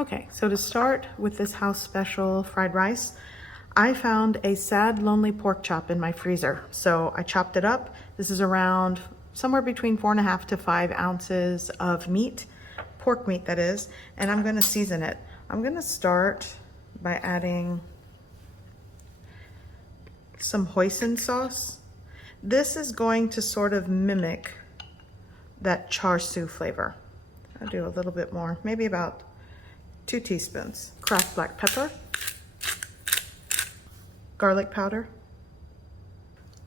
Okay, so to start with this house special fried rice, I found a sad, lonely pork chop in my freezer. So I chopped it up. This is around somewhere between 4.5 to 5 ounces of meat, pork meat that is, and I'm gonna season it. I'm gonna start by adding some hoisin sauce. This is going to sort of mimic that char siu flavor. I'll do a little bit more, maybe about 2 teaspoons. Cracked black pepper, garlic powder,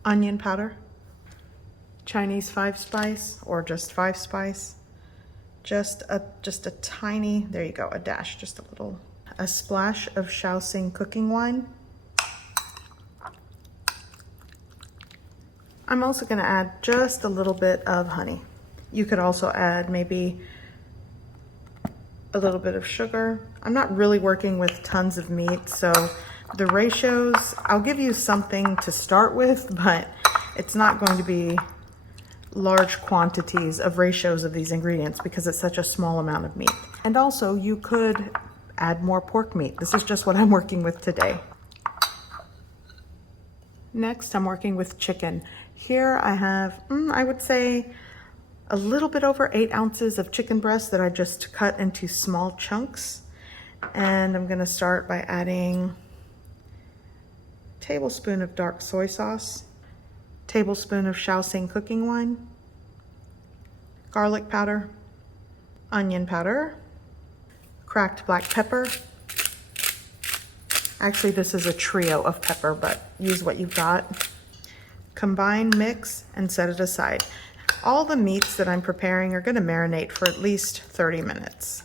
onion powder, Chinese 5-spice or just 5-spice, just a tiny, there you go, a dash, just a little, a splash of Shaoxing cooking wine. I'm also going to add just a little bit of honey. You could also add maybe a little bit of sugar. I'm not really working with tons of meat, so the ratios, I'll give you something to start with, but it's not going to be large quantities of ratios of these ingredients because it's such a small amount of meat. And also you could add more pork meat. This is just what I'm working with today. Next, I'm working with chicken. Here I have, I would say, a little bit over 8 ounces of chicken breast that I just cut into small chunks. And I'm gonna start by adding a tablespoon of dark soy sauce, tablespoon of Shaoxing cooking wine, garlic powder, onion powder, cracked black pepper. Actually, this is a trio of pepper, but use what you've got. Combine, mix, and set it aside. All the meats that I'm preparing are going to marinate for at least 30 minutes.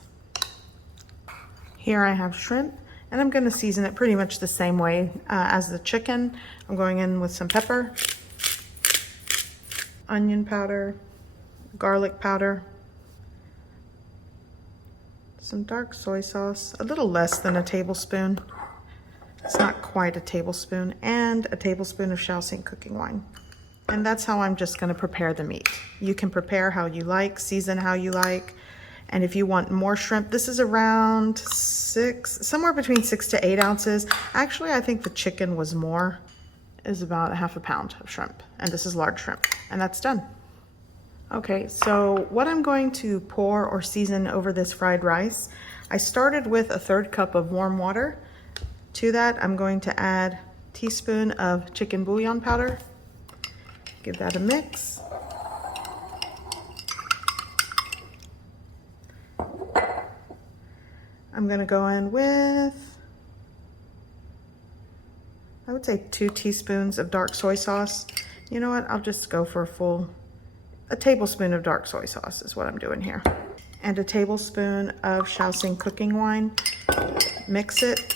Here I have shrimp, and I'm going to season it pretty much the same way as the chicken. I'm going in with some pepper, onion powder, garlic powder, some dark soy sauce, a little less than a tablespoon. It's not quite a tablespoon, and a tablespoon of Shaoxing cooking wine. And that's how I'm just gonna prepare the meat. You can prepare how you like, season how you like. And if you want more shrimp, this is around somewhere between 6 to 8 ounces. Actually, I think the chicken was more, is about 1/2 pound of shrimp. And this is large shrimp, and that's done. Okay, so what I'm going to pour or season over this fried rice, I started with a 1/3 cup of warm water. To that, I'm going to add a teaspoon of chicken bouillon powder. Give that a mix. I'm going to go in with, I would say 2 teaspoons of dark soy sauce. You know what? I'll just go for a tablespoon of dark soy sauce is what I'm doing here. And a tablespoon of Shaoxing cooking wine. Mix it.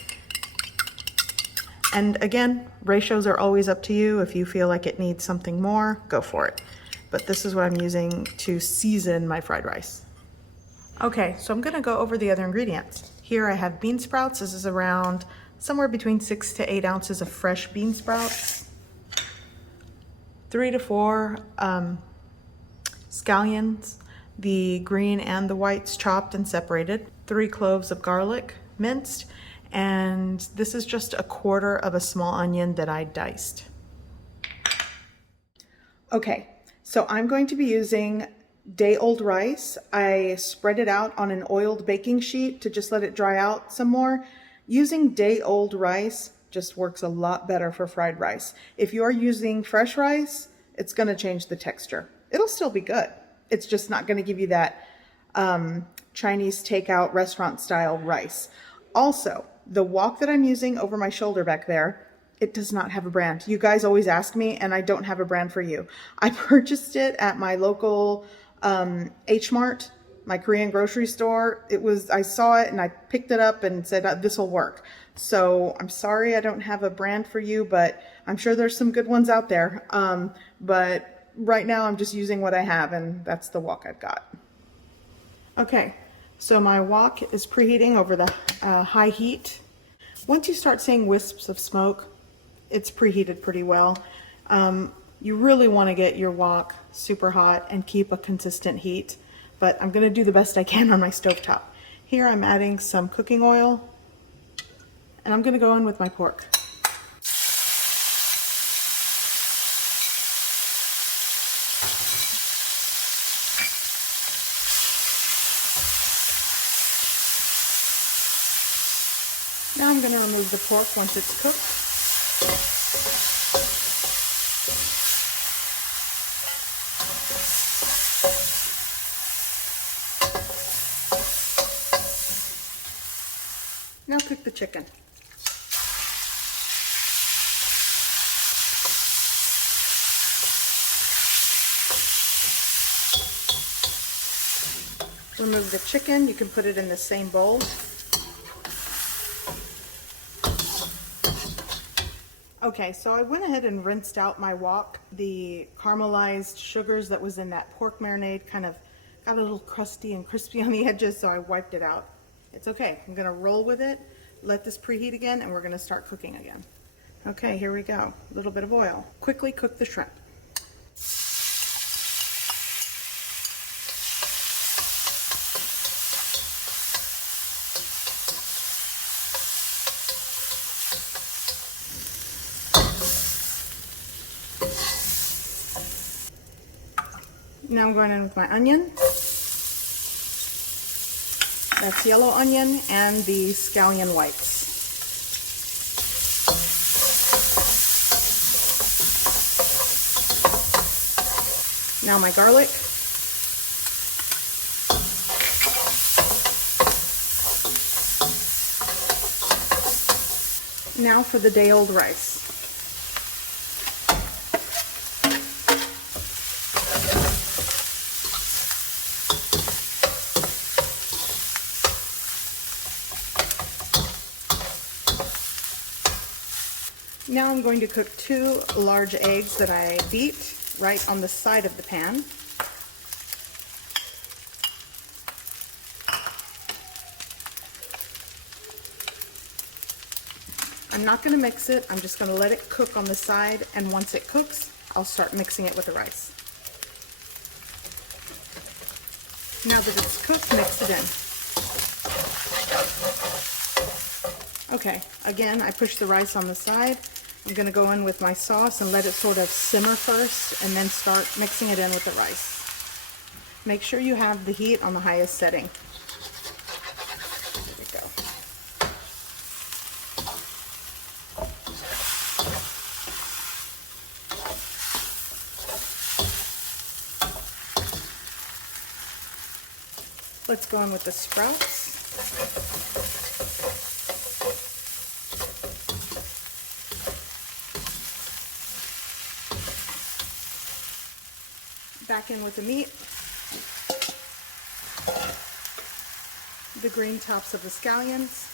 And again, ratios are always up to you. If you feel like it needs something more, go for it. But this is what I'm using to season my fried rice. Okay, so I'm gonna go over the other ingredients. Here I have bean sprouts. This is around somewhere between 6 to 8 ounces of fresh bean sprouts. 3 to 4 scallions, the green and the whites chopped and separated. 3 cloves of garlic, minced. And this is just 1/4 of a small onion that I diced. Okay, so I'm going to be using day-old rice. I spread it out on an oiled baking sheet to just let it dry out some more. Using day-old rice just works a lot better for fried rice. If you're using fresh rice, it's gonna change the texture. It'll still be good. It's just not gonna give you that Chinese takeout restaurant style rice. Also, the wok that I'm using over my shoulder back there, it does not have a brand. You guys always ask me, and I don't have a brand for you. I purchased it at my local H-Mart, my Korean grocery store. I saw it and I picked it up and said, this will work. So I'm sorry I don't have a brand for you, but I'm sure there's some good ones out there. But right now I'm just using what I have, and that's the wok I've got. Okay. So my wok is preheating over the high heat. Once you start seeing wisps of smoke, it's preheated pretty well. You really want to get your wok super hot and keep a consistent heat, but I'm going to do the best I can on my stovetop. Here I'm adding some cooking oil, and I'm going to go in with my pork. Now I'm going to remove the pork once it's cooked. Now cook the chicken. Remove the chicken. You can put it in the same bowl. Okay, so I went ahead and rinsed out my wok. The caramelized sugars that was in that pork marinade kind of got a little crusty and crispy on the edges, so I wiped it out. It's okay. I'm going to roll with it, let this preheat again, and we're going to start cooking again. Okay, here we go. A little bit of oil. Quickly cook the shrimp. Now I'm going in with my onion. That's yellow onion and the scallion whites. Now my garlic. Now for the day-old rice. Now I'm going to cook 2 large eggs that I beat right on the side of the pan. I'm not going to mix it, I'm just going to let it cook on the side, and once it cooks, I'll start mixing it with the rice. Now that it's cooked, mix it in. Okay, again, I push the rice on the side. I'm going to go in with my sauce and let it sort of simmer first, and then start mixing it in with the rice. Make sure you have the heat on the highest setting. There we go. Let's go in with the sprouts. Back in with the meat, the green tops of the scallions,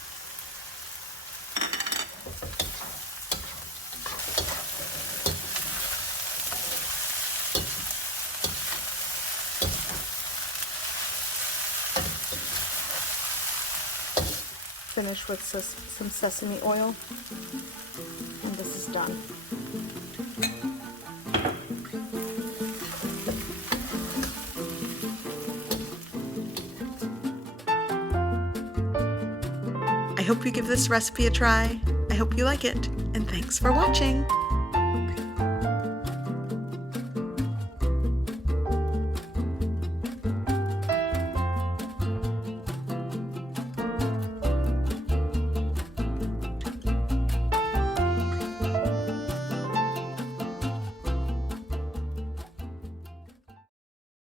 finish with some sesame oil, and this is done. I hope you give this recipe a try. I hope you like it, and thanks for watching.